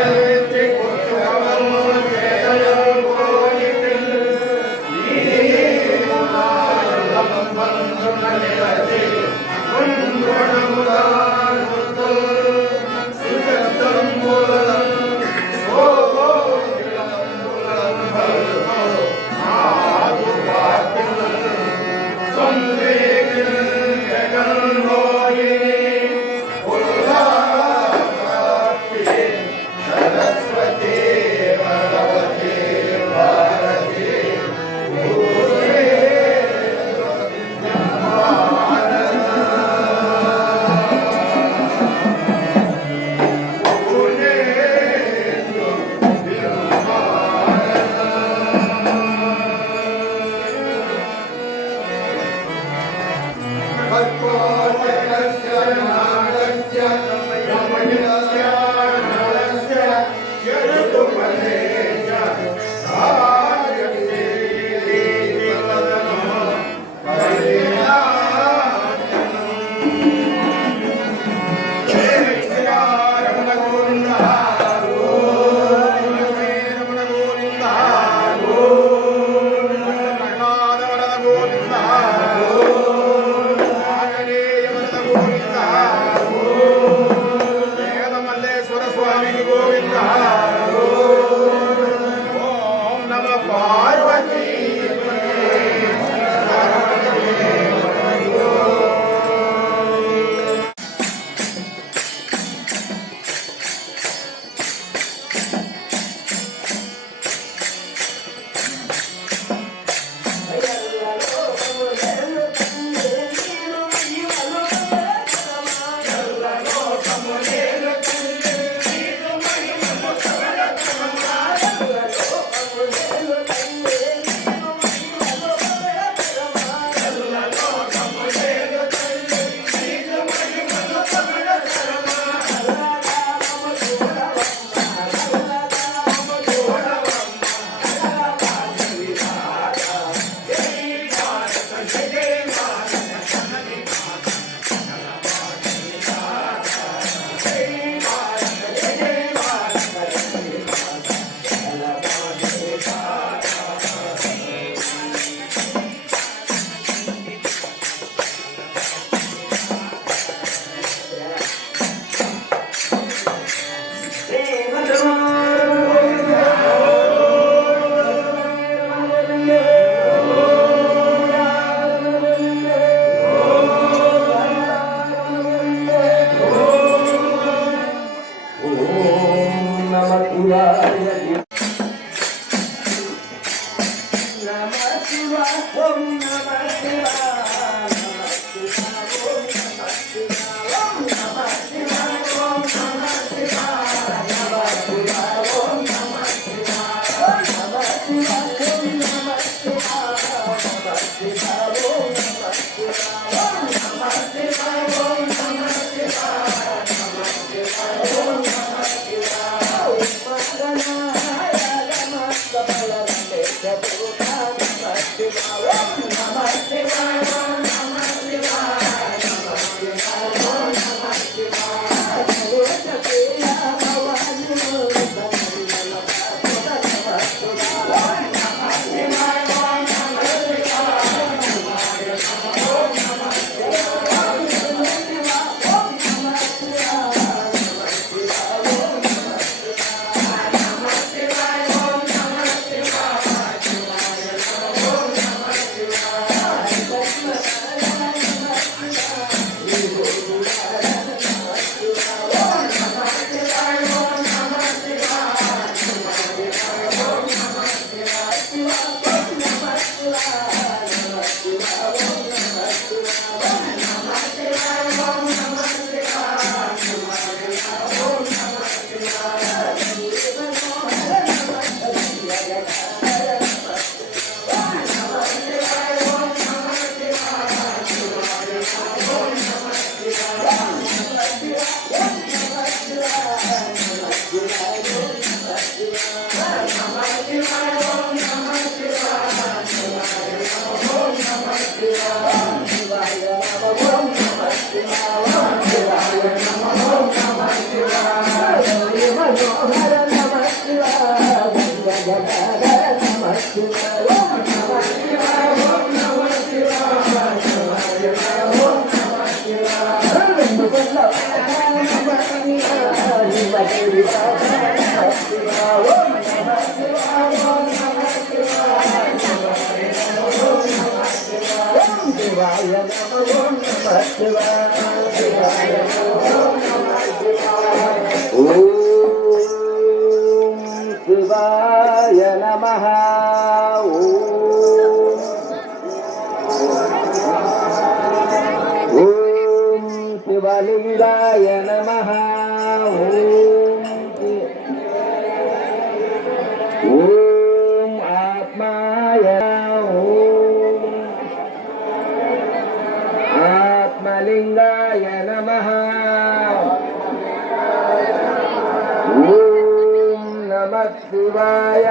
Amen. శివాయ శివాయ నమ ఓం శివలింగాయ నమ ఓం ఆత్మాయ నమ శివాయ